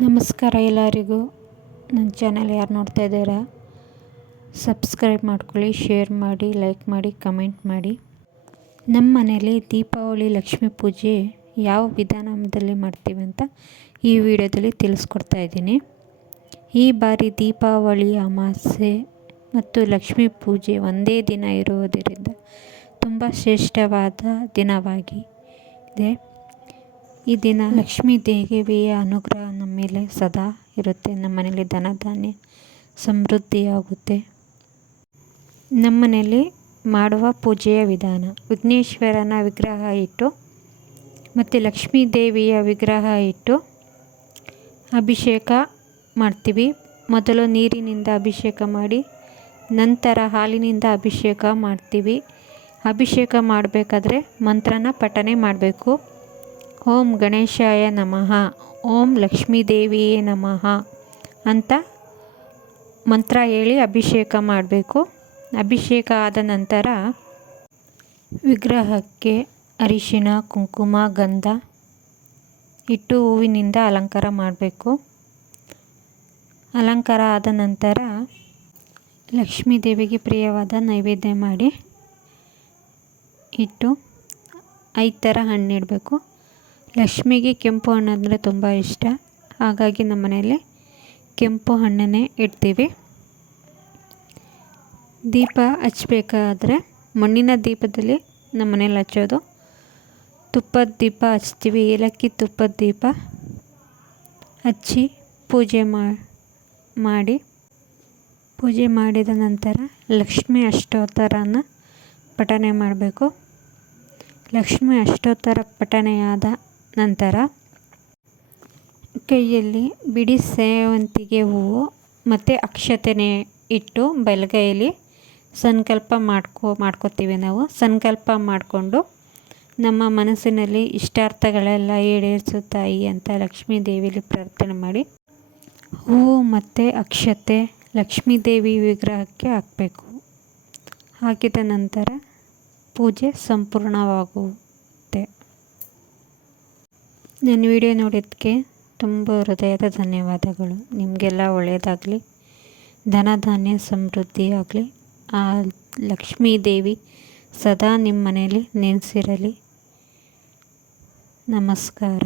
ನಮಸ್ಕಾರ ಎಲ್ಲರಿಗೂ. ನನ್ನ ಚಾನಲ್ ಯಾರು ನೋಡ್ತಾ ಇದ್ದೀರಾ? ಸಬ್ಸ್ಕ್ರೈಬ್ ಮಾಡ್ಕೊಳ್ಳಿ, ಶೇರ್ ಮಾಡಿ, ಲೈಕ್ ಮಾಡಿ, ಕಮೆಂಟ್ ಮಾಡಿ. ನಮ್ಮ ಮನೇಲಿ ದೀಪಾವಳಿ, ಲಕ್ಷ್ಮೀ ಪೂಜೆ ಯಾವ ವಿಧಾನದಲ್ಲಿ ಮಾಡ್ತೀವಿ ಅಂತ ಈ ವಿಡಿಯೋದಲ್ಲಿ ತಿಳಿಸ್ಕೊಡ್ತಾ ಇದ್ದೀನಿ. ಈ ಬಾರಿ ದೀಪಾವಳಿ ಅಮಾವಾಸ್ಯೆ ಮತ್ತು ಲಕ್ಷ್ಮೀ ಪೂಜೆ ಒಂದೇ ದಿನ ಇರುವುದರಿಂದ ತುಂಬ ಶ್ರೇಷ್ಠವಾದ ದಿನವಾಗಿದೆ. ಈ ದಿನ ಲಕ್ಷ್ಮೀ ದೇವಿಯ ಅನುಗ್ರಹ ನಮ್ಮ ಮೇಲೆ ಸದಾ ಇರುತ್ತೆ. ನಮ್ಮ ಮನೇಲಿ ಧನ ಧಾನ್ಯ ಸಮೃದ್ಧಿಯಾಗುತ್ತೆ. ನಮ್ಮ ಮಾಡುವ ಪೂಜೆಯ ವಿಧಾನ, ವಿಘ್ನೇಶ್ವರನ ವಿಗ್ರಹ ಇಟ್ಟು ಮತ್ತು ಲಕ್ಷ್ಮೀ ದೇವಿಯ ವಿಗ್ರಹ ಇಟ್ಟು ಅಭಿಷೇಕ ಮಾಡ್ತೀವಿ. ಮೊದಲು ನೀರಿನಿಂದ ಅಭಿಷೇಕ ಮಾಡಿ, ನಂತರ ಹಾಲಿನಿಂದ ಅಭಿಷೇಕ ಮಾಡ್ತೀವಿ. ಅಭಿಷೇಕ ಮಾಡಬೇಕಾದ್ರೆ ಮಂತ್ರನ ಪಠನೆ ಮಾಡಬೇಕು. ಓಂ ಗಣೇಶಾಯ ನಮಃ, ಓಂ ಲಕ್ಷ್ಮೀದೇವಿಯೇ ನಮಃ ಅಂತ ಮಂತ್ರ ಹೇಳಿ ಅಭಿಷೇಕ ಮಾಡಬೇಕು. ಅಭಿಷೇಕ ಆದ ನಂತರ ವಿಗ್ರಹಕ್ಕೆ ಅರಿಶಿಣ ಕುಂಕುಮ, ಗಂಧ ಇಟ್ಟು ಹೂವಿನಿಂದ ಅಲಂಕಾರ ಮಾಡಬೇಕು. ಅಲಂಕಾರ ಆದ ನಂತರ ಲಕ್ಷ್ಮೀ ದೇವಿಗೆ ಪ್ರಿಯವಾದ ನೈವೇದ್ಯ ಮಾಡಿ ಇಟ್ಟು ಐದು ಥರ ಹಣ್ಣಿಡಬೇಕು ಲಕ್ಷ್ಮಿಗೆ ಕೆಂಪು ಹಣ್ಣು ಅಂದರೆ ತುಂಬ ಇಷ್ಟ. ಹಾಗಾಗಿ ನಮ್ಮ ಮನೆಯಲ್ಲಿ ಕೆಂಪು ಹಣ್ಣನ್ನೇ ಇಡ್ತೀವಿ. ದೀಪ ಹಚ್ಚಬೇಕಾದ್ರೆ ಮಣ್ಣಿನ ದೀಪದಲ್ಲಿ ನಮ್ಮ ಮನೇಲಿ ಹಚ್ಚೋದು. ತುಪ್ಪದ ದೀಪ ಹಚ್ತೀವಿ, ಏಲಕ್ಕಿ ತುಪ್ಪದ ದೀಪ ಹಚ್ಚಿ ಪೂಜೆ ಮಾಡಿ. ಪೂಜೆ ಮಾಡಿದ ನಂತರ ಲಕ್ಷ್ಮಿ ಅಷ್ಟೋತ್ತರನ ಪಠನೆ ಮಾಡಬೇಕು. ಲಕ್ಷ್ಮಿ ಅಷ್ಟೋತ್ತರ ಪಠನೆಯಾದ ನಂತರ ಕೈಯಲ್ಲಿ ಬಿಡಿ ಸೇವಂತಿಗೆ ಹೂವು ಮತ್ತು ಅಕ್ಷತೆನೆ ಇಟ್ಟು ಬಲಗೈಯಲ್ಲಿ ಸಂಕಲ್ಪ ಮಾಡ್ಕೊ, ಮಾಡ್ಕೋತೀವಿ ನಾವು. ಸಂಕಲ್ಪ ಮಾಡಿಕೊಂಡು ನಮ್ಮ ಮನಸ್ಸಿನಲ್ಲಿ ಇಷ್ಟಾರ್ಥಗಳೆಲ್ಲ ಈಡೇರಿಸು ತಾಯಿ ಅಂತ ಲಕ್ಷ್ಮೀ ದೇವಿಲಿ ಪ್ರಾರ್ಥನೆ ಮಾಡಿ ಹೂವು ಮತ್ತು ಅಕ್ಷತೆ ಲಕ್ಷ್ಮೀ ದೇವಿ ವಿಗ್ರಹಕ್ಕೆ ಹಾಕಬೇಕು. ಹಾಕಿದ ನಂತರ ಪೂಜೆ ಸಂಪೂರ್ಣವಾಗು ನನ್ನ ವಿಡಿಯೋ ನೋಡಿದ್ದಕ್ಕೆ ತುಂಬ ಹೃದಯದ ಧನ್ಯವಾದಗಳು. ನಿಮಗೆಲ್ಲ ಒಳ್ಳೆಯದಾಗಲಿ ಧನ ಧಾನ್ಯ ಸಮೃದ್ಧಿ ಆಗಲಿ ಆ ಲಕ್ಷ್ಮೀ ದೇವಿ ಸದಾ ನಿಮ್ಮ ಮನೆಯಲ್ಲಿ ನೆನೆಸಿರಲಿ. ನಮಸ್ಕಾರ.